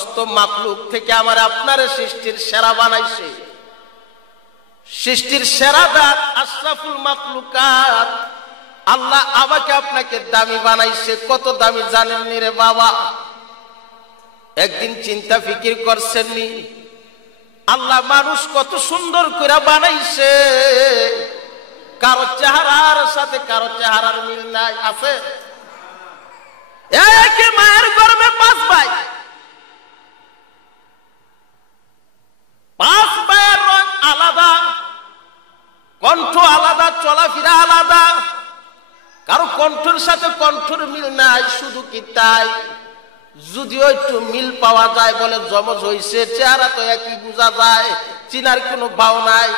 সমস্ত মাখলুক থেকে আমার আপনার সৃষ্টির সেরা বানাইছে, সৃষ্টির সেরা দান আশরাফুল মাখলুকাত। আল্লাহ আমাকে আপনাকে দামি বানাইছে। কত দামি জানেন নি রে বাবা? একদিন চিন্তা ফিকির করছেননি আল্লাহ মানুষ কত সুন্দর করে বানাইছে? কারো চেহারার সাথে কারো চেহারার মিল নাই, আছে? একে মায়ের গর্ভে 5 ভাই, 5 ভাইয়ের রং আলাদা, কণ্ঠ আলাদা, চলাফেরা আলাদা, কারো কণ্ঠের সাথে কণ্ঠের মিল নাই। শুধু কি তাই, যদিও একটু মিল পাওয়া যায় বলে জমজ হইছে, চেহারা তো একই বোঝা যায়, চিনার কোনো ভাও নাই,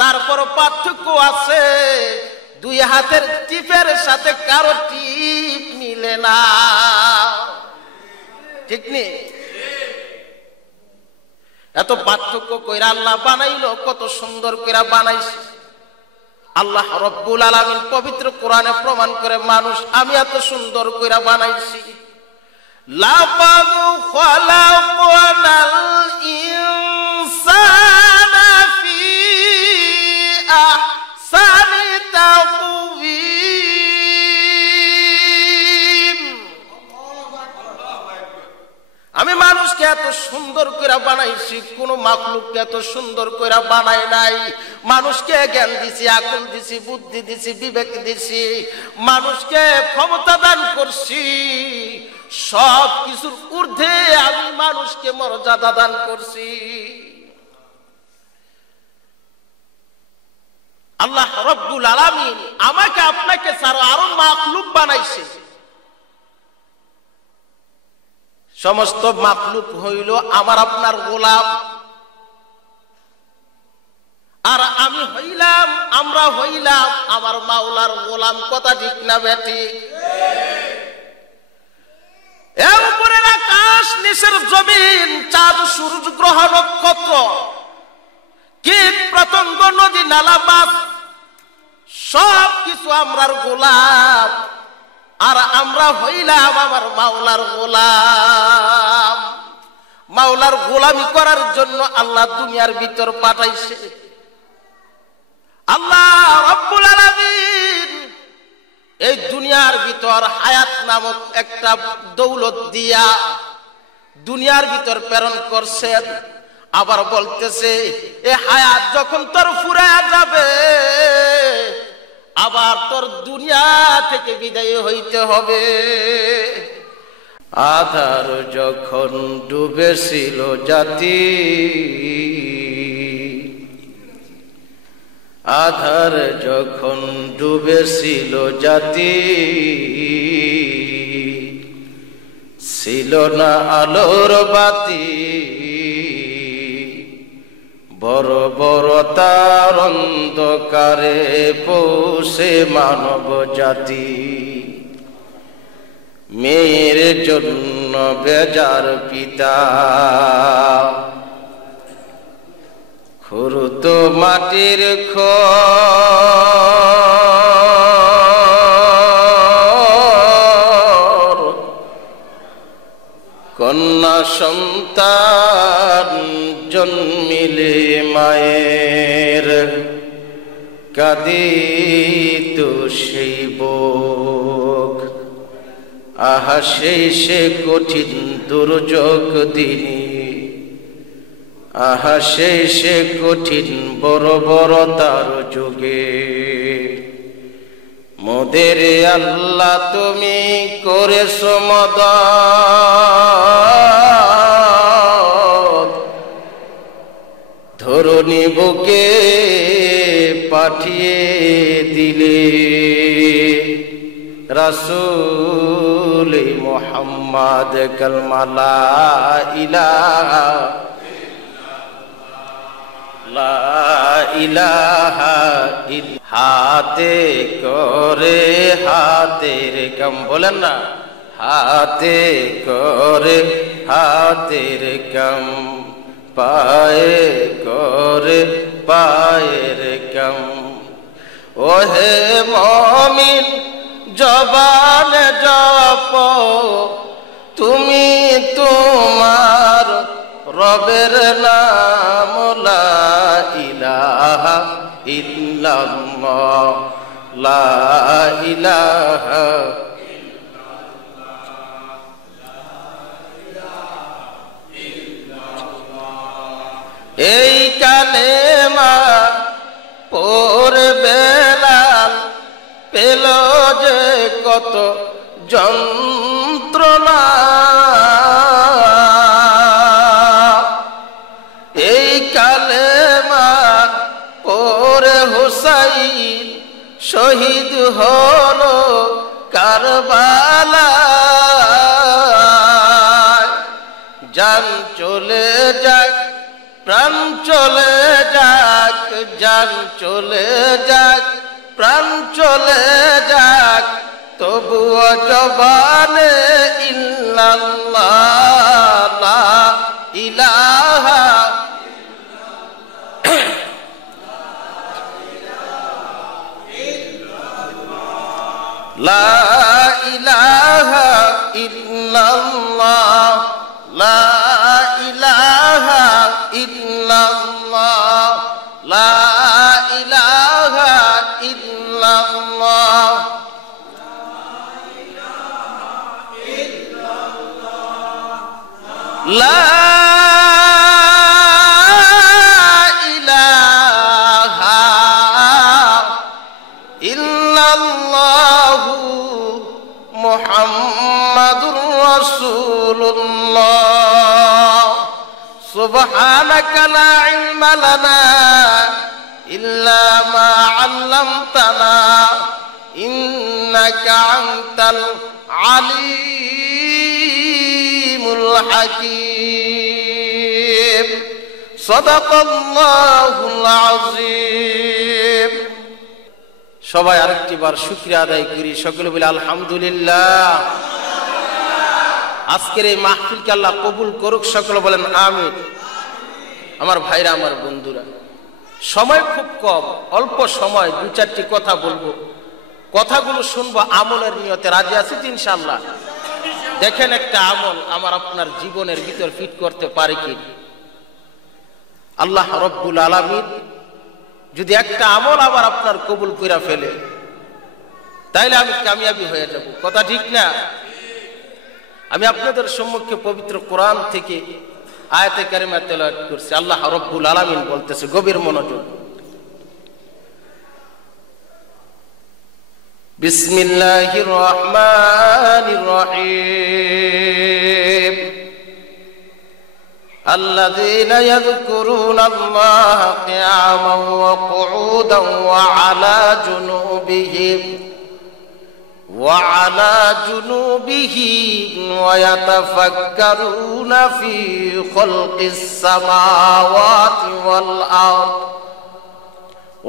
তারপরও পার্থক্য আছে। 2 হাতের টিপের সাথে কারো টিপ মিলে না, ঠিক নেই? এত পার্থক্য কইরা আল্লাহ বানাইলো, কত সুন্দর কইরা বানাইছে। আল্লাহ রব্বুল আলামিন পবিত্র কোরআনে প্রমাণ করে মানুষ আমি এত সুন্দর কইরা বানাইছি। লাকাদ খালাকনাল ইনসানা ফি আহসানি তাকওয়িম। আমি মানুষকে এত সুন্দর করে বানাইছি, কোন মাখলুককে এত সুন্দর করে বানাই নাই। মানুষকে জ্ঞান দিছি, আকল দিছি, বুদ্ধি দিছি, বিবেক দিছি, মানুষকে ক্ষমতা দান করছি, সব কিছুর ঊর্ধ্বে আমি মানুষকে মর্যাদা দান করছি। আল্লাহ রব্বুল আলামিন আমাকে আপনাকে ছাড়া আরো মাখলুক বানাইছে। সমস্ত মাখলুক হইল আমার আপনার গোলাম, আর আমি হইলাম, আমরা হইলাম আমার মাওলার গোলাম। কথা ঠিক না বেটি? এর উপরের আকাশ, নিচের জমিন, চাঁদ, সূর্য, গ্রহ, নক্ষত্র, কীট পতঙ্গ, নদী, নালা, মাছ, সব কিছু আমরার গোলাম, আর আমরা হইলাম আমার মাওলার গোলাম। মাওলার গোলামি করার জন্য আল্লাহ দুনিয়ার ভিতর পাঠাইছে। আল্লাহ রব্বুল আলামিন এই দুনিয়ার ভিতর হায়াত নামক একটা দৌলত দিয়া দুনিয়ার ভিতর প্রেরণ করছেন। আবার বলতেছে এ হায়াত যখন তোর ফুরায়া যাবে, আবার তোর দুনিয়া থেকে বিদায় হইতে হবে। আধার যখন ডুবেছিল জাতি, আধার যখন ডুবেছিল জাতি, ছিল না আলোর বাতি, বড় বড় তার অন্ধকারে পৌঁছে মানব জাতি। মেয়ের জন্য বেজার পিতা, খুরুত মাটির খড়, কন্যা সন্তান জন্মিলে মায়ের কাঁদিত সেই বুক। আহা সেই সে কঠিন দুর্যোগ দিনী, আহা সেই সে কঠিন বড় বড় তার যুগে। মোদের আল্লাহ তুমি করেছ মদদ, ধরণী বুকে পাঠিয়ে দিলে রাসূল মুহাম্মদ কালমা লা ইলাহা ইলাহা ইল্লা। হাতে করে হাতের কাম, বলেন না, হাতে করে হাতের কাম, পায়ে করে পায়ের কাম। ওহে মুমিন জবানে জপ তুমি তোমার রবের নাম লা ইলাহা ইল্লাল্লাহ, লা ইলাহা এই কালেমা পড়ে বেলাল পেল যে কত যন্ত্রণা, এই কালেমা পড়ে হুসাইন শহীদ হলো কারবালায়। জান চলে যাক প্রাণ চলে যাক, জান চলে যাক প্রাণ চলে যাক, তবুও জবানে ইল্লাল্লাহ লা ইলাহা লা ইলাহা ইল্লাল্লাহ, লা ইলাহা ইল্লাল্লাহ, লা ইলাহা ইল্লাল্লাহ। লা ইলাহা ইল্লাল্লাহু মুহাম্মাদুর রাসূলুল্লাহ। সুবহানাকা লা ইলমা লানা ইল্লা মা 'আল্লামতানা ইন্নাকা আনতাল আলিমুল হাকীম। সাদাকাল্লাহুল আযীম। সবাই আরেকটি বার শুকরিয়া আদায় করি, সকলে বলি আলহামদুলিল্লাহ। আজকের এই মাহফিলকে আল্লাহ কবুল করুক, সকলে বলেন আমিন। আমার ভাইরা, আমার বন্ধুরা, সময় খুব কম, অল্প সময় দু চারটি কথা বলবো, কথাগুলো শুনবো, আমলের নিয়তে রাজি আছি ইনশাআল্লাহ। দেখেন একটা আমল আমার আপনার জীবনের ভিতর ফিট করতে পারে কি আল্লাহ রব্বুল আলামিন যদি একটা আমল আবার আপনার কবুল কইরা ফেলে, তাইলে আমি কামিয়াবি হয়ে যাব। কথা ঠিক না? আমি আপনাদের সম্মুখে পবিত্র কোরআন থেকে আয়াতে কারিমা তেলাওয়াত করছি। আল্লাহ রব্বুল আলামিন বলতেছে, গভীর মনোযোগ, বিসমিল্লাহির রহমানির রহিম। আল্লাযীনা ইয়াযকুরুনাল্লাহা কিয়ামান ওয়া কুউদান ওয়া আলা জুনুবিহিম ওয়া ইয়াতাফাক্কারুনা ফি খালকিস সামাওয়াতি ওয়াল আরদ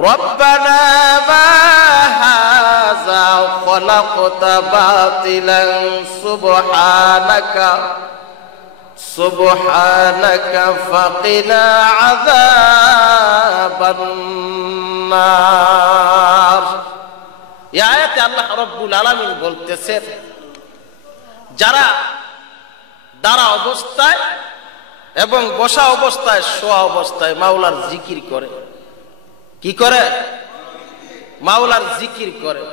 রব্বানা মা হাযা খালাকতা বাতিলান সুবহানাকা ফাকিনা আযাবান নার। এই আয়াতে আল্লাহ রাব্বুল আলামিন বলতেছেন, যারা দাঁড়া অবস্থায় এবং বসা অবস্থায়, শোয়া অবস্থায় মাওলার জিকির করে, কি করে? মাওলার জিকির করে,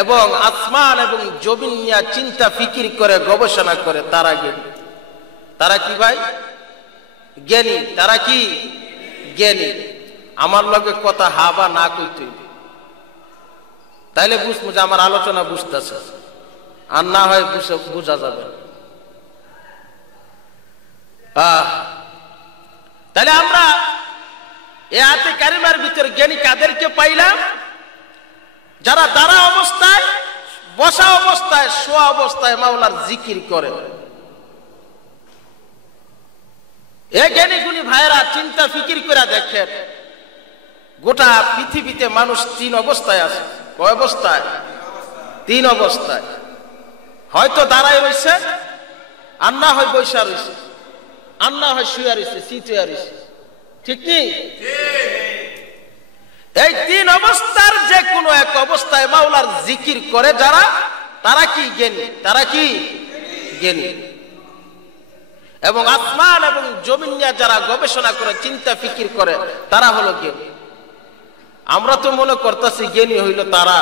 এবং আসমান এবং জমিন নিয়ে চিন্তা ফিকির করে, গবেষণা করে, তারা জ্ঞানী। তারা কি ভাই? জ্ঞানী। তারা কি? জ্ঞানী। আমার লগে কথা হাবা না কইতে, তাইলে বুঝবো যে আমার আলোচনা বুঝতেছে, আর না হয় বুঝা যাবে। তাহলে আমরা এই আয়াতে কারিমার ভিতরে জ্ঞানী কাদেরকে পাইলাম? যারা দাঁড়া অবস্থায়, বসা অবস্থায়, শোয়া অবস্থায় মাওলার জিকির করে। এই জ্ঞানীগুলি ভাইরা চিন্তা ফিকির করে দেখেন, গোটা পৃথিবীতে মানুষ তিন অবস্থায় আছে। কয় অবস্থায়? তিন অবস্থায়। হয়তো দাঁড়ায় রয়েছে, আর না হয় বৈশা রয়েছে, আর না হয় শুয়ে রয়েছে, সিটে রয়েছে। ঠিক নেই? এই তিন অবস্থার যে কোনো এক অবস্থায় মাওলার জিকির করে যারা, তারা কি জ্ঞানী? তারা কি জ্ঞানী? এবং আসমান এবং জমিন নিয়ে যারা গবেষণা করে চিন্তা ফিকির করে তারা হলো জ্ঞানী। আমরা তো মনে করতেছি জ্ঞানী হইল তারা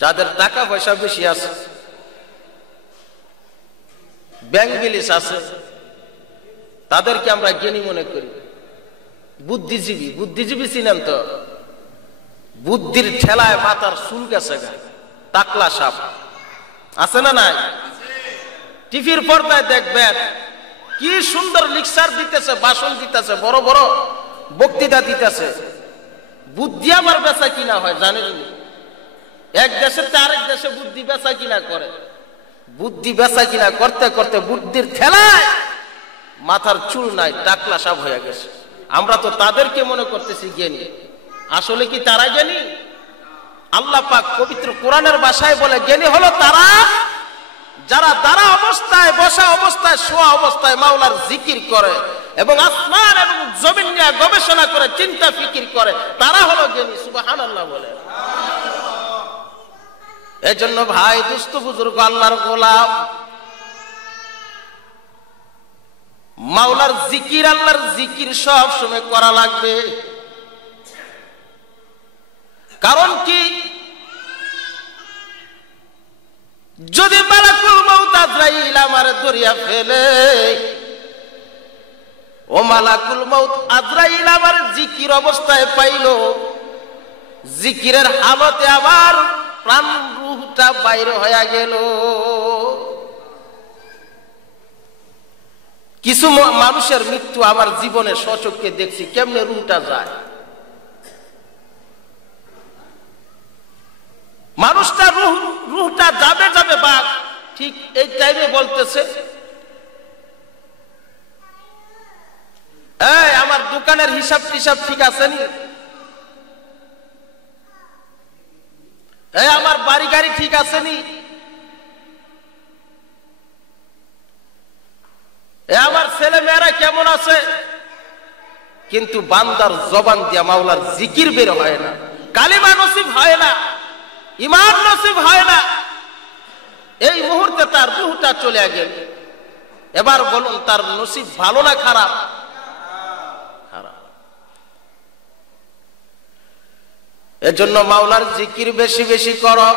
যাদের টাকা পয়সা বেশি আছে, ব্যাংক ব্যালেন্স আছে, তাদেরকে আমরা জ্ঞানী মনে করি। বুদ্ধিজীবী, বুদ্ধিজীবী চিনেন তো? বুদ্ধির ঠেলায় মাথার চুল গেছে, টাকলা সাপ আছে না নাই? টিভির পর্দায় দেখবেন কি সুন্দর লেকচার দিতেছে, ভাষণ দিতেছে, বড় বড় বক্তৃতা দিতেছে। বুদ্ধি আমার বেচা কিনা হয় জানেন? এক দেশে আরেক দেশে বুদ্ধি বেচা কিনা করে। বুদ্ধি বেচা কিনা করতে করতে বুদ্ধির ঠেলায় মাথার চুল নাই, টাকলা সাপ হয়ে গেছে। আমরা তো তাদেরকে মনে করতেছি জ্ঞানী। আসলে কি তারা জ্ঞানী? আল্লাহ পাক পবিত্র কোরআনের ভাষায় বলে জ্ঞানী হলো তারা যারা দাঁড়া অবস্থায়, বসা অবস্থায়, শোয়া অবস্থায় মাওলার জিকির করে এবং আসমান এবং জমিন নিয়ে গবেষণা করে চিন্তা ফিকির করে, তারা হলো জ্ঞানী। সুবহানাল্লাহ বলে। এজন্য ভাই দুস্থ বুজুর্গ, আল্লাহর গোলাম, মাওলার জিকির, আল্লাহর জিকির সব সময় করা লাগবে। কারণ কি? যদি মালাকুল মউত আজরাইল আমার দরিয়া ফেলে, ও মালাকুল মউত আজরাইল আমার জিকির অবস্থায় পাইল, জিকিরের হালতে আবার প্রাণ রূহটা বাইরে হয়ে গেল। কিছু মানুষের মৃত্যু আমার জীবনে স্বচক্ষে দেখছি, কেমনে রূহটা যায়। মানুষটা রূহটা যাবে যাবে বা ঠিক এই টাইমে বলতেছে, এই আমার দোকানের হিসাব টিসাব ঠিক আছে নি? এই আমার বাড়ি গাড়ি ঠিক আছে নি? আমার ছেলে মেয়েরা কেমন আছে? কিন্তু বান্দার জবান দিয়া মাওলার জিকির বের হয় না, কালিমা নসিব হয় না, ঈমান নসিব হয় না। এই মুহূর্তে তার রূহটা চলে গেল। এবার বলুন তার নসিব ভালো না খারাপ? খারাপ। এজন্য মাওলার জিকির বেশি বেশি করো।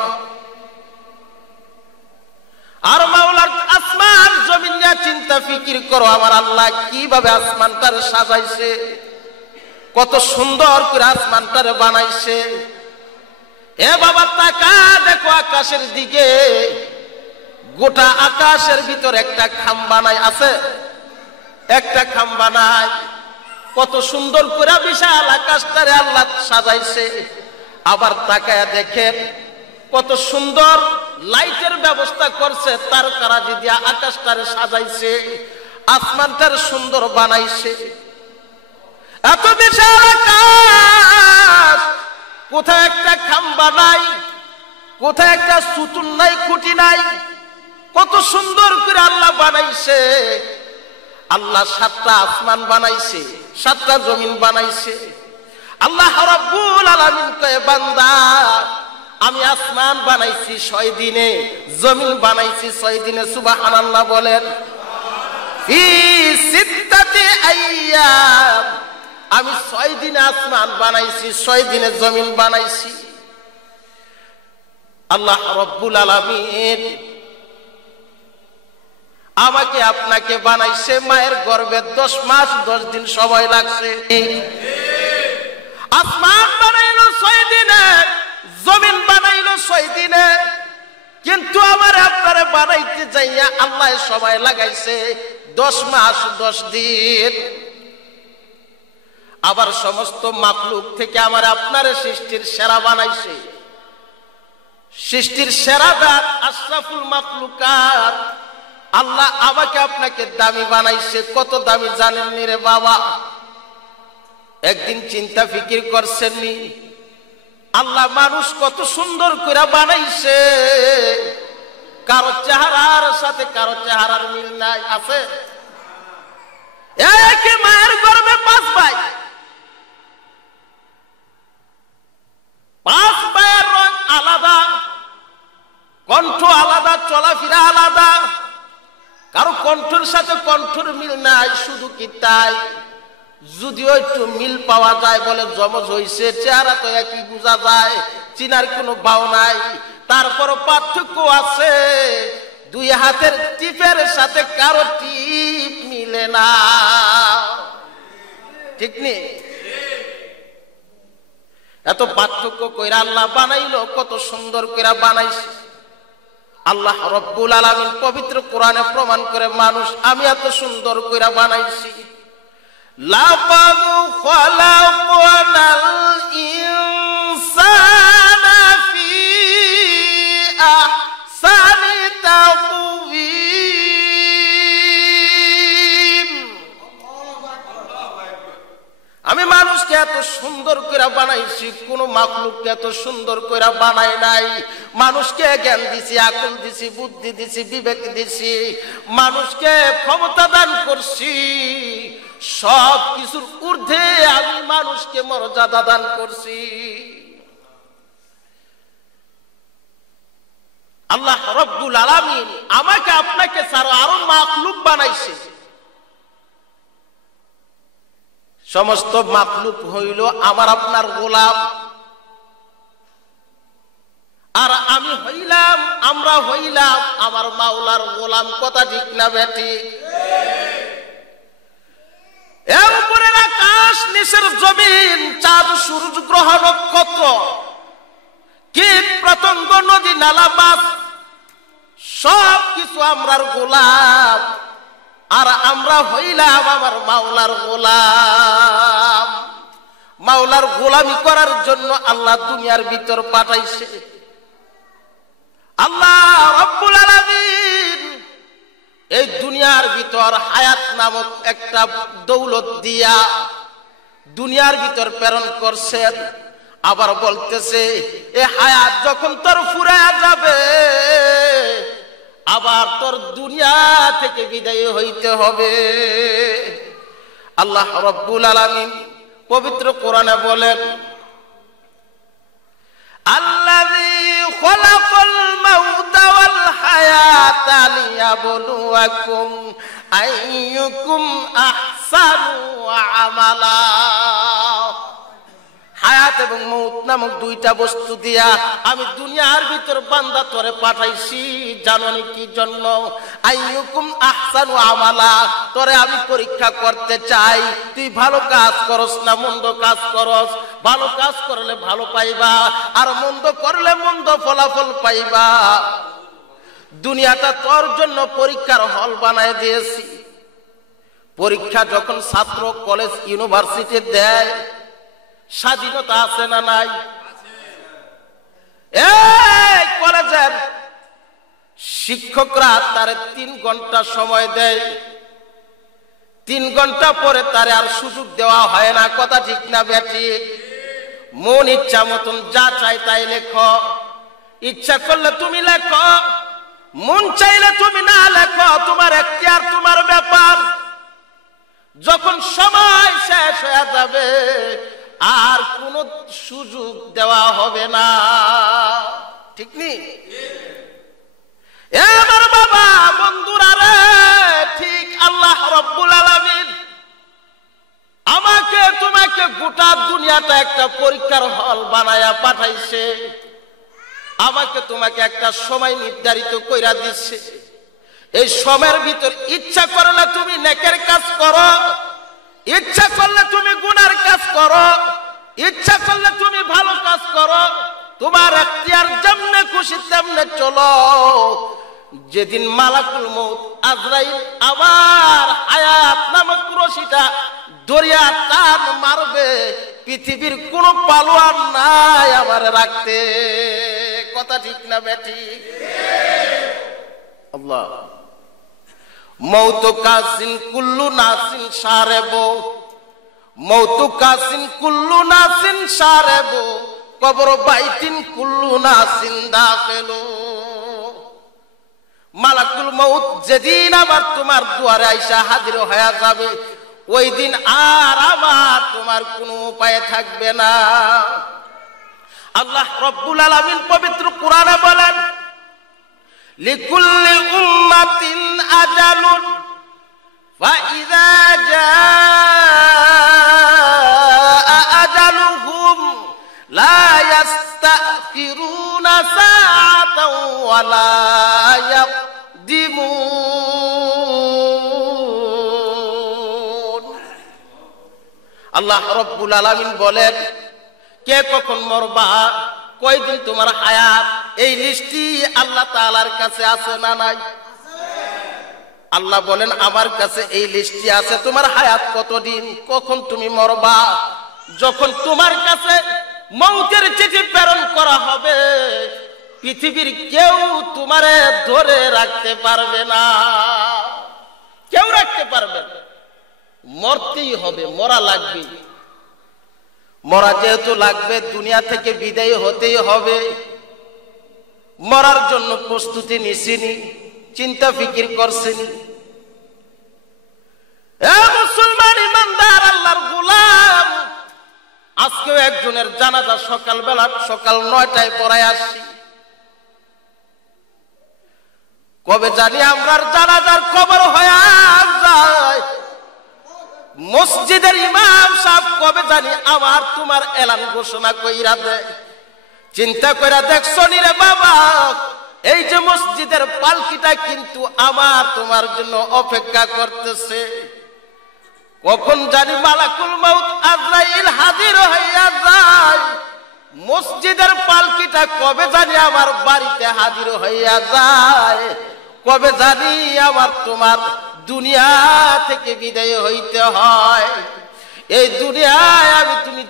আর মাওলার আসমান জমিন নিয়ে চিন্তা ফিকির করো, আমার আল্লাহ কিভাবে আসমানটারে সাজাইছে, কত সুন্দর করে আসমানটারে বানাইছে। এ বাবা তাকা দেখো আকাশের দিকে, গোটা আকাশের ভিতর একটা খাম্বা নাই আছে? একটা খাম্বা নাই। কত সুন্দর করে বিশাল আকাশটারে আল্লাহ সাজাইছে। আবার তাকায়া দেখেন কত সুন্দর লাইটের ব্যবস্থা করছে, তারকারাজি দিয়া আকাশটারে সাজাইছে, আসমানটারে সুন্দর বানাইছে। এত বিশাল আকাশ, কোথায় একটা খাম্বা নাই, কোথায় একটা সুতুন নাই, খুঁটি নাই। কত সুন্দর করে আল্লাহ বানাইছে। আল্লাহ 7টা আসমান বানাইছে, 7টা জমিন বানাইছে। আল্লাহ রাব্বুল আলামিন কয়, বান্দা আমি আসমান বানাইছি 6 দিনে, জমিন বানাইছি 6 দিনে। সুবহানাল্লাহ বলেন। ফি 6 আইয়াম, আমি 6 দিনে আসমান বানাইছি, 6 দিনে জমিন বানাইছি। আল্লাহ রাব্বুল আলামিন আমাকে আপনাকে বানাইছে মায়ের গর্ভে 10 মাস 10 দিন সময় লাগছে। আসমান বানাইলো 6 দিনে, জমিন বানাইলো 6 দিনে, কিন্তু আমার আপনারে বানাইতে যাইয়া আল্লাহ সময় লাগাইছে 10 মাস 10 দিন। আবার সমস্ত মাখলুক থেকে আমার আপনারে সৃষ্টির সেরা বানাইছে। সৃষ্টির সেরা জাত, আশরাফুল মাখলুকাত। আল্লাহ আমাকে আপনাকে দামি বানাইছে। কত দামি জানেন নি রে বাবা? একদিন চিন্তা ফিকির করছেন নি? আল্লাহ মানুষ কত সুন্দর করে বানাইছে, কারো চেহারার সাথে কারো চেহারার মিল নাই, আছে? একই মায়ের গর্ভে 5 ভাই, 5 ভাইয়ের রং আলাদা, কণ্ঠ আলাদা, চলাফেরা আলাদা, কারো কণ্ঠের সাথে কণ্ঠের মিল নাই, শুধু কি তাই? যদিও একটু মিল পাওয়া যায়, বলে জমজ হইছে, চেহারা তো একই বোঝা যায়, চিনার কোনো ভাও নাই, তারপরও পার্থক্য আছে। দুই হাতের টিপের সাথে কারো টিপ মিলে না, ঠিক নেই? এত পার্থক্য কইরা আল্লাহ বানাইলো, কত সুন্দর কইরা বানাইছে। আল্লাহ রব্বুল আলামিন পবিত্র কোরআনে প্রমাণ করে, মানুষ আমি এত সুন্দর কইরা বানাইছি। লাকাদ খালাকনাল ইনসানা ফি আহসানি তাকওয়িম। আমি মানুষকে এত সুন্দর করে বানাইছি, কোন মাখলুককে এত সুন্দর করে বানাই নাই। মানুষকে জ্ঞান দিছি, আকল দিছি, বুদ্ধি দিছি, বিবেক দিছি, মানুষকে ক্ষমতা দান করছি, সব কিছুর ঊর্ধ্বে আমি মানুষকে মর্যাদা দান করছি। আল্লাহ রব্বুল আলামিন আমাকে আপনাকে ছাড়া আরো মাখলুক বানাইছে। সমস্ত মাখলুক হইল আমার আপনার গোলাম, আর আমি হইলাম, আমরা হইলাম আমার মাওলার গোলাম। কথা ঠিক না বেটি? এর উপরের আকাশ, নিচের জমিন, চাঁদ, সূর্য, গ্রহ, নক্ষত্র, কীট, পতঙ্গ, নদী, নালা, মাছ, সব কিছু আমরার গোলাম, আর আমরা হইলাম আমার মাওলার গোলাম। মাওলার গোলামি করার জন্য আল্লাহ দুনিয়ার ভিতর পাঠাইছে। আল্লাহ রব্বুল আলামিন এই দুনিয়ার ভিতর হায়াত নামক একটা দৌলত দিয়া দুনিয়ার ভিতর প্রেরণ করছেন। আবার বলতেছে, এ হায়াত যখন তোর ফুরায়া যাবে, আবার তোর দুনিয়া থেকে বিদায় হইতে হবে। আল্লাহ রব্বুল আলামিন পবিত্র কোরআনে বলেন, আল্লাযী খালাকাল মাউতা ওয়াল হায়াতা লিয়াবলুয়াকুম আইয়ুকুম আহসানু আমালা। হায়াত এবং মউত নামক দুইটা বস্তু দিয়া আমি দুনিয়ার ভিতর বান্দা তোরে পাঠাইছি, জানোনি কি জন্য? আইয়ুকুম আহসানু আমালা, তোরে আমি পরীক্ষা করতে চাই, তুই ভালো কাজ করস না মন্দ কাজ করস। ভালো কাজ করলে ভালো পাইবা, আর মন্দ করলে মন্দ ফলাফল পাইবা। দুনিয়াটা তোর জন্য পরীক্ষার হল বানায় দিয়েছি। পরীক্ষা যখন ছাত্র কলেজ ইউনিভার্সিটি দেয়, স্বাধীনতা আছে না নাই? এই কলেজের শিক্ষকরা তারে 3 ঘন্টা সময় দেয়, 3 ঘন্টা পরে তারে আর সুযোগ দেওয়া হয় না। কথা ঠিক না বেটি? মন ইচ্ছা মতন যা চাই তাই লেখো, ইচ্ছা করলে তুমি লেখো, মন চাইলে তুমি না লেখো, তোমার এখতিয়ার, তোমার ব্যাপার। যখন সময় শেষ হয়ে যাবে আর কোনো সুযোগ দেওয়া হবে না, ঠিক নেই? আমার বাবা বন্ধুরা রে, ঠিক আল্লাহ রব্বুল আলামিন আমাকে তোমাকে গোটা দুনিয়াটা একটা পরীক্ষার হল বানায়া পাঠাইছে। আমাকে তোমাকে একটা সময় নির্ধারিত কইরা দিচ্ছে। এই সময়ের ভিতর ইচ্ছা করলে তুমি নেকের কাজ করো, ইচ্ছা করলে তুমি গুনার কাজ করো, ইচ্ছা করলে তুমি ভালো কাজ করো, তোমার এখতিয়ার যেমনে খুশি তেমনে চলো। যেদিন মালাকুল মউত আজরাইল আবার হায়াত নামক রশিটা দরিয়া টান মারবে, পৃথিবীর কোন পালোয়ান নাই আমার রাখতে। কথা ঠিক না বেটি? আল্লাহ মৌত কাসিন কুল্লু নাসিন সারেবো, মৌত কাসিন কুল্লু নাসিন সারেবো, কবর বাইতিন কুল্লু নাসিন দাখিলু। মালাকুল মউত যেদিন আবার তোমার দুয়ারে আইসা হাজির হয়ে যাবে, ওই দিন আর আমার তোমার কোনো উপায় থাকবে না। আল্লাহ রব্বুল আলামিন পবিত্র কোরআনে বলেন, লিকুল্লি উম্মাতিন আজালুন ফাইযা জাআ আজালুহুম লা ইস্তাখিরুনা সাআতাও ওয়া লা ইয়াকদিমুন। আল্লাহ রাব্বুল আলামিন বলেন, কে কখন মরবা, কয়দিন তোমার হায়াত, এই লিস্টটি আল্লাহ তাআলার কাছে আছে না নাই? আল্লাহ বলেন আমার কাছে এই লিস্টটি আছে, তোমার হায়াত কতদিন, কখন তুমি মরবা। যখন তোমার কাছে মৌতের চিঠি প্রেরণ করা হবে, পৃথিবীর কেউ তোমারে ধরে রাখতে পারবে না, কেউ রাখতে পারবে না। মরতেই হবে, মরা লাগবে। মরা যেহেতু লাগবে, দুনিয়া থেকে বিদায় হতেই হবে। মরার জন্য প্রস্তুতি নিছিনি, চিন্তা ফিকির করছেনি। মুসলমান ইমানদার আল্লাহর গোলাম, আজকেও একজনের জানাজা সকালবেলা সকাল 9টায় পড়ায় আসছি। কবে জানি আমরার জানাজার খবর হয়ে যায়। মসজিদের ইমাম সাহেব কবে জানি আমার তোমার এলান ঘোষণা কইরা দেয়। চিন্তা কইরা দেখছো নি রে বাবা, এই যে মসজিদের পালকিটা কিন্তু আমার তোমার জন্য অপেক্ষা করতেছে। কখন জানি মালাকুল মউত আজরাইল হাজির হইয়া যায়। মসজিদের পালকিটা কবে জানি আমার বাড়িতে হাজির হইয়া যায়। কবে জানি আমার তোমার দুনিয়া থেকে বিদায় হইতে হয়। এই দুনিয়ায় আমি তুমি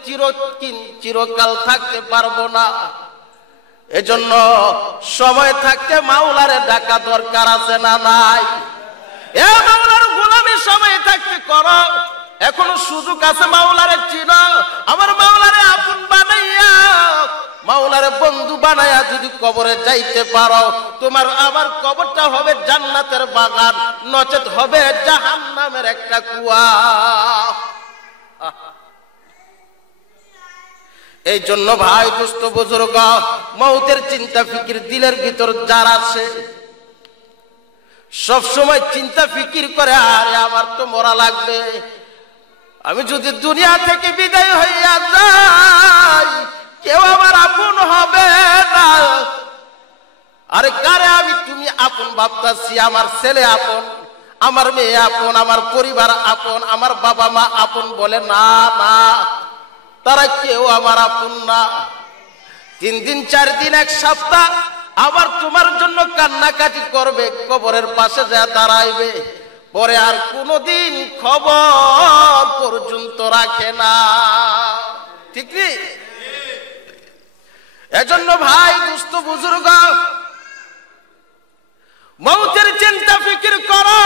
চিরকাল থাকতে পারবো না। এজন্য সময় থাকতে মাওলারে ডাকা দরকার আছে না নাই? এ মাওলার গোলামি সময় থাকতে করো, এখনো সুযোগ আছে। মাওলারে চিনো, আমার মাওলারে আপন বানাইয়া, মাওলারে বন্ধু বানাইয়া যদি কবরে যাইতে পারো, তোমার আমার কবরটা হবে জান্নাতের বাগান, নচেত হবে জাহান্নামের একটা কুয়া। এই জন্য ভাই দোস্ত বুজুর্গ, মৌতের চিন্তা ফিকির দিলের ভিতর যার আছে, সব সময় চিন্তা ফিকির করে, আরে আমার তো মরা লাগবে, আমি যদি দুনিয়া থেকে বিদায় হইয়া যাই কেউ আমার আপন হবে না। আরে কারে আমি তুমি আপন ভাবতাছি? আমার ছেলে আপন, আমার মেয়ে আপন, আমার পরিবার আপন, আমার বাবা মা আপন বলে না, না, তারা কেউ আমার আপন না। 3 দিন 4 দিন 1 সপ্তাহ আবার তোমার জন্য কান্নাকাটি করবে, কবরের পাশে যা দাঁড়াইবে, পরে আর কোনদিন খবর পর্যন্ত রাখে না। ঠিক নেই? এজন্য ভাই দোস্ত বুজুর্গ, মৌতের চিন্তা ফিকির করো,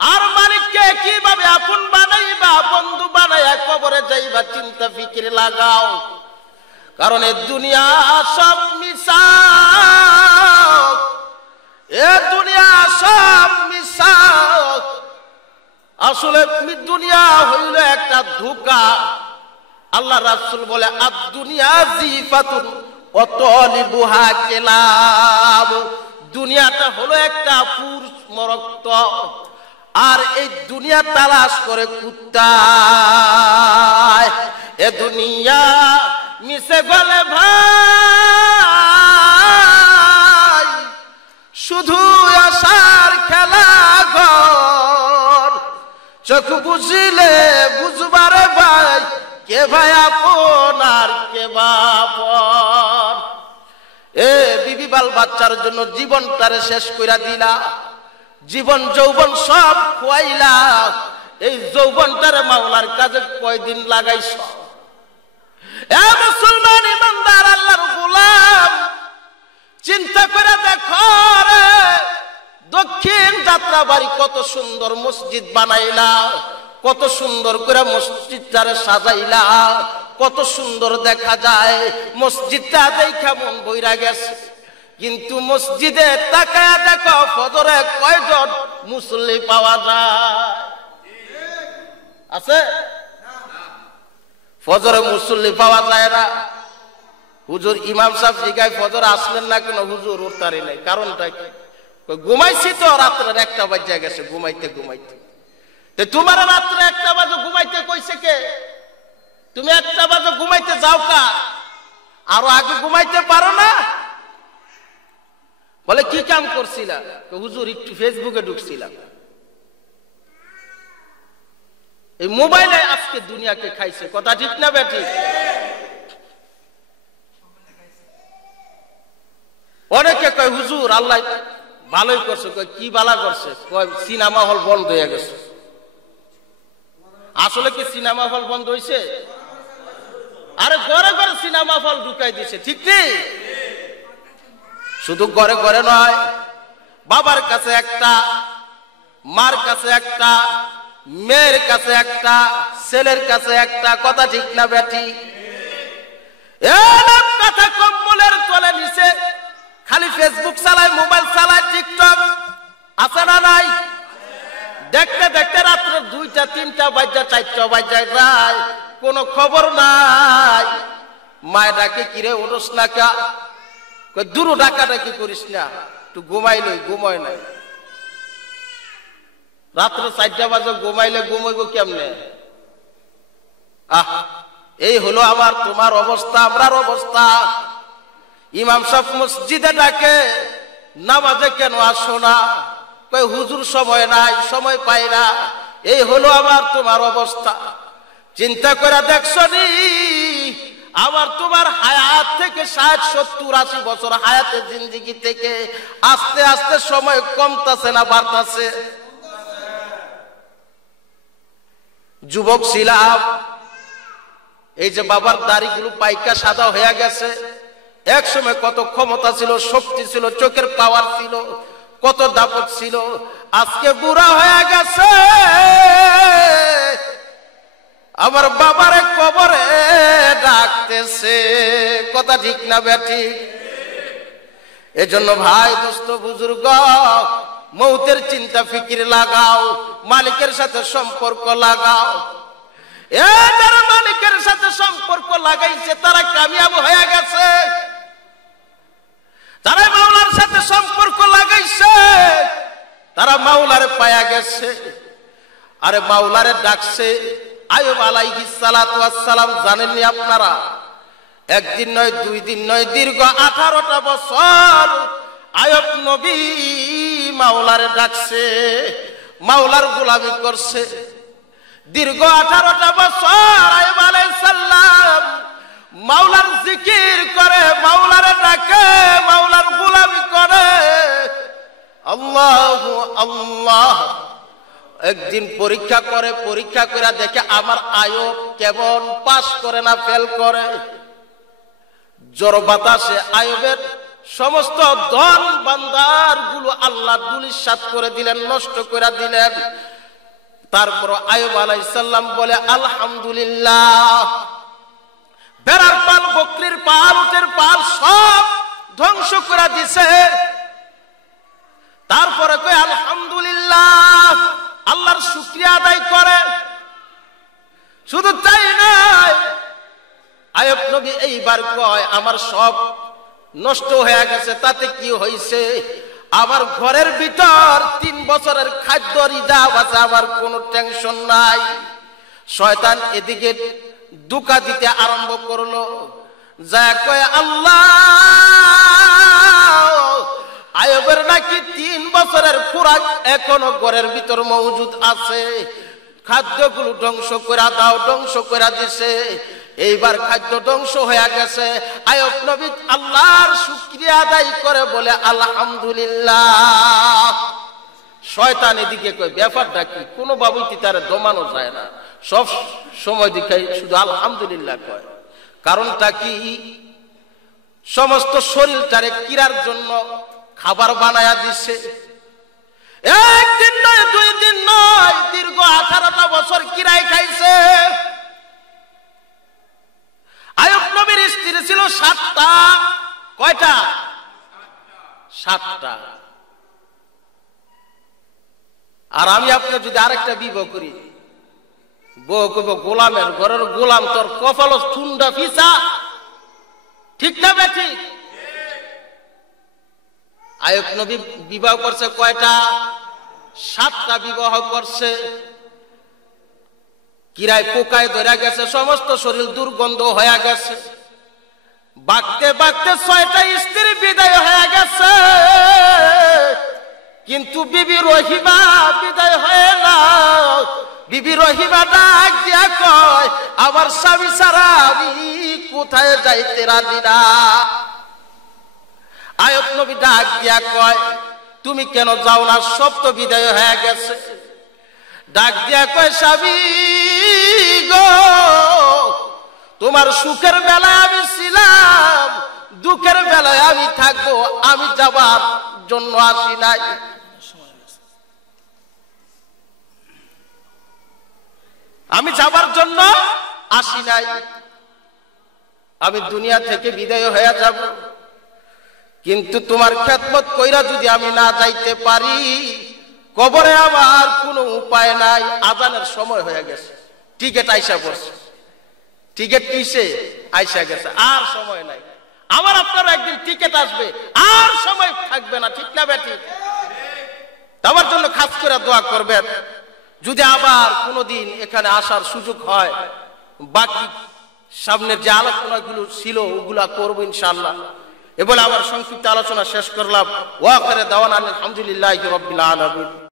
আর মালিককে কিভাবে আপন বানাইবা, বন্ধু বানাইয়া কবরে যাইবা, চিন্তা ফিকির লাগাও। কারণ এই দুনিয়া সব মিছা, এ দুনিয়া সব মিছা। আসলে দুনিয়া হইল একটা ধোঁকা। আল্লাহ রাসূল বলে, আদ দুনিয়া জিফাতুন ওয়া তালিবুহা কিলাব। দুনিয়াটা হলো একটা পুরুষ মরক্ত, আর এই দুনিয়া তালাশ করে কুত্তা। এ দুনিয়া মিশে গেলে ভাই শুধু আশার খেলা ঘর, চোখ বুঝিলে বুঝবারে ভাই কে ভাই আপন আর কে বাপন। এ বিবি বাল বাচ্চার জন্য জীবনটারে শেষ কইরা দিলা, জীবন যৌবন সব খোয়াইলা, এই যৌবনটারে মাওলার কাজে কয়দিন লাগাইছ? এ মুসলমান ইমানদার আল্লাহর গোলাম, চিন্তা করে দেখো রে, দক্ষিণ যাত্রাবাড়ি কত সুন্দর মসজিদ বানাইলা, কত সুন্দর করে মসজিদটারে সাজাইলা, কত সুন্দর দেখা যায়। মসজিদটা দেখা মন বইরা গেছে, কিন্তু মসজিদে তাকায়া দেখো ফজরে কয়জন মুসল্লি পাওয়া যায়? আছে? ফজরে মুসল্লি পাওয়া যায় না। হুজুর ইমাম সাহেব জিগায় ফজর আসলেন না কেন? হুজুর উঠতারি নাই। কারণটা কি? ঘুমাইছি তো, রাত্রের 1টা বাজে গেছে ঘুমাইতে ঘুমাইতে। তোমার রাত্রে 1টা বাজে ঘুমাইতে কইছে কে? তুমি 1টা বাজে ঘুমাইতে যাও কা? আরো আগে ঘুমাইতে পারো না? বলে কি কাম করছিলা? হুজুর একটু ফেসবুকে ঢুকছিলাম। এই মোবাইলে আজকে দুনিয়াকে খাইছে, কথা ঠিক না বেঠিক? অনেকে কয় হুজুর আল্লাহ ভালোই করছে। কয় কি বালা করছে? কয় সিনেমা হল বন্ধ হয়ে গেছে। আসলে কি সিনেমা হল বন্ধ হয়েছে? আরে ঘরে ঘরে সিনেমা হল ঢুকাই দিছে, ঠিক নেই? শুধু ঘরে ঘরে নয়, বাবার কাছে একটা, মার কাছে একটা, মেয়ের কাছে একটা, ছেলের কাছে একটা, কথা ঠিক না বেটি? কথা কম্বলের তলে নিচে খালি ফেসবুক চালায়, মোবাইল চালায়, টিকটক আছে না নাই? দেখতে দেখতে রাত্রে 2টা 3টা বাজে 4টা বাজে যায়, কোনো খবর নাই। মায় ডাকে কিরে উঠোস না কা? দূর ডাকাডাকি করিস না, একটু ঘুমাইলে ঘুমায় নাই। রাত্রে 4টা বাজে ঘুমাইলে ঘুমাইব কেমনে? এই হলো আমার তোমার অবস্থা, আমরার অবস্থা। ইমাম সাহেব মসজিদে ডাকে, নামাজে কেন আসো না? কই হুজুর সময় নাই, সময় পাই না। এই হলো আমার তোমার অবস্থা। চিন্তা করে দেখছো নি? আমার তোমার হায়াত থেকে 60, 70, 80 বছর হায়াতের জিন্দেগি থেকে আস্তে আস্তে সময় কমতাছে না বাড়তাছে? যুবক ছিলাম, এই যে বাবার দাড়িগুলো পাইকা সাদা হয়ে গেছে। এক সময় কত ক্ষমতা ছিল, শক্তি ছিল, চোখের পাওয়ার ছিল, কত দাপট ছিল। আজকে বুড়া হয়ে গেছে, আমার বাবারে কবরে ডাকতেছে, কথা ঠিক না বেটি? এজন্য ভাই দোস্ত বুজুর্গ, মৌতের চিন্তা ফিকির লাগাও, মালিকের সাথে সম্পর্ক লাগাও। যারা মালিকের সাথে সম্পর্ক লাগাইছে তারা কামিয়াব হয়ে গেছে। যারা মাওলার সাথে সম্পর্ক লাগাইছে তারা মাওলারে পায়া গেছে। আরে মাওলারে ডাকছে আইয়ুব আলাইহিস সালাতু ওয়াস সালাম, জানেননি আপনারা? একদিন নয়, 2 দিন নয়, দীর্ঘ 18টা বছর আইয়ুব নবী মাওলারে ডাকছে, মাওলার গোলামি করছে। দীর্ঘ 18টা বছর আইয়ুব আলাইহিস সালাম মাওলার জিকির করে, মাওলারে ডাকে, মাওলার গোলামি করে। আল্লাহু আল্লাহ। একদিন পরীক্ষা করে, পরীক্ষা করে দেখে আমার আইয়ুব কেমন, পাস করে না ফেল করে। জ্বর বাতাসে আইয়ুবের সমস্ত ধন বান্দার গুলো আল্লাহ ধূলিসাৎ করে দিলেন, নষ্ট করে দিলেন। তারপর আইয়ুব আলাইহিস সালাম বলে আলহামদুলিল্লাহ। বেড়ার পাল, বকরির পাল, উটের পাল সব ধ্বংস করে দিছে। তারপরে কই আলহামদুলিল্লাহ, আল্লাহর শুকরিয়া আদায় করে। শুধু তাই নয়, আইয়ুব নবী এইবার কয় আমার সব নষ্ট হয়ে গেছে, তাতে কি হইছে? আমার ঘরের ভিতর 3 বছরের খাদ্য রিজার্ভ আছে, আমার কোনো টেনশন নাই। শয়তান এদিকে দুকা দিতে আরম্ভ করলো, যা কয় আল্লাহ, আইয়ুবের নাকি 3 বছরের খোরাক এখনো ঘরের ভিতর মজুদ আছে, খাদ্যগুলো ধ্বংস করে দাও। ধ্বংস করে দিছে। এইবার খাদ্য ধ্বংস হয়ে গেছে। আইয়ুব নবী আল্লাহর শুকরিয়া আদায় করে বলে আলহামদুলিল্লাহ। শয়তান এদিকে কয় ব্যাপারটা কি? কোনো বাবুই তারে দমানো যায় না, সব সময় দিকে শুধু আলহামদুলিল্লাহ কয়। কারণটা কি? সমস্ত শরীরটারে কিরার জন্য খাবার বানায়া দিছে। একদিন নয়, 2 দিন নয়, দীর্ঘ 18টা বছর কিরাই খাইছে। আইয়ুব নবীর স্ত্রী ছিল 7টা। কয়টা? 7টা। আর আমি আপনার যদি আরেকটা বিবাহ করি, বউ কইব গোলামের ঘরের গোলাম, তোর কপাল ঠুন্ডা ফিসা। ঠিক না বেঠি? আয়ুব নবী বিবাহ করছে কয়টা? 7টা বিবাহ করছে। কিরায় পোকায় ধরে গেছে, সমস্ত শরীর দুর্গন্ধ হয়ে গেছে। বাঁকতে বাঁকতে 6টা স্ত্রী বিদায় হয়ে গেছে, কিন্তু বিবি রহিমা বিদায় হয় না। বিবি রহিমা ডাক দিয়া কয়, আমার স্বামী ছাড়া আমি কোথায় যাইতে রাজি না। আয়ুব নবী ডাক দিয়া কয়, তুমি কেন যাও না? সব তো বিদায় হয়ে গেছে। ডাক দিয়া কয়, স্বামী গো, তোমার সুখের বেলায় আমি ছিলাম, দুঃখের বেলায় আমি থাকবো, আমি যাবার জন্য আসি নাই। আমি যাবার জন্য আসি নাই, আমি দুনিয়া থেকে বিদায় হয়ে যাব। কিন্তু তোমার খেদমত কইরা যদি আমি না যাইতে পারি, কবরে আমার কোনো উপায় নাই। আজানের সময় হয়ে গেছে, টিকিট আইসা পড়ছে, টিকিট কিসে আইসা গেছে, আর সময় নাই। আমার আপনার একদিন টিকিট আসবে, আর সময় থাকবে না। ঠিক না বেঠিক? আমার জন্য খাস করে দোয়া করবেন, যদি আবার কোনোদিন এখানে আসার সুযোগ হয়, বাকি সামনের যে আলোচনাগুলো ছিল ওগুলা করবো ইনশাআল্লাহ। এ বলে আমার সংক্ষিপ্ত আলোচনা শেষ করলাম। ওয়া আখিরু দাওয়ানা আলহামদুলিল্লাহি রাব্বিল আলামিন।